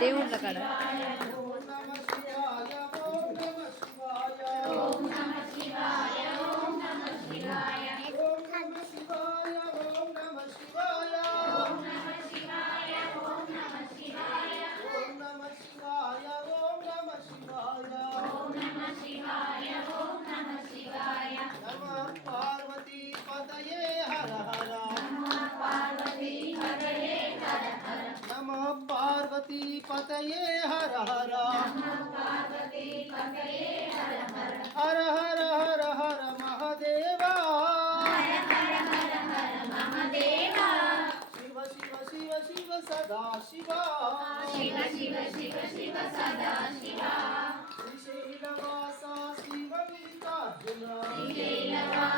దేవుళ్ళ కాడ ఓం నమ శివాయ ఓం నమ శివాయ ఓం నమ శివాయ ఓం నమ శివాయ ఓం నమ శివాయ ఓం నమ శివాయ ఓం నమ శివాయ ఓం నమ శివాయ ఓం నమ శివాయ ఓం నమ శివాయ ఓం నమ శివాయ ఓం నమ శివాయ నమః పార్వతీ పతయే హర హర నమః పార్వతీ పతయే హర హర నమః పార్వతీ పతయే హర హర నమః పార్వతీ పతయే హర హర హర హర హర హర మహాదేవా హర హర హర హర మహాదేవా శివ శివ శివ శివ సదా శివ శివ శివ శివ శివ సదా శివ శ్రీశైలవాస శివ మల్లికార్జున శ్రీశైలవాస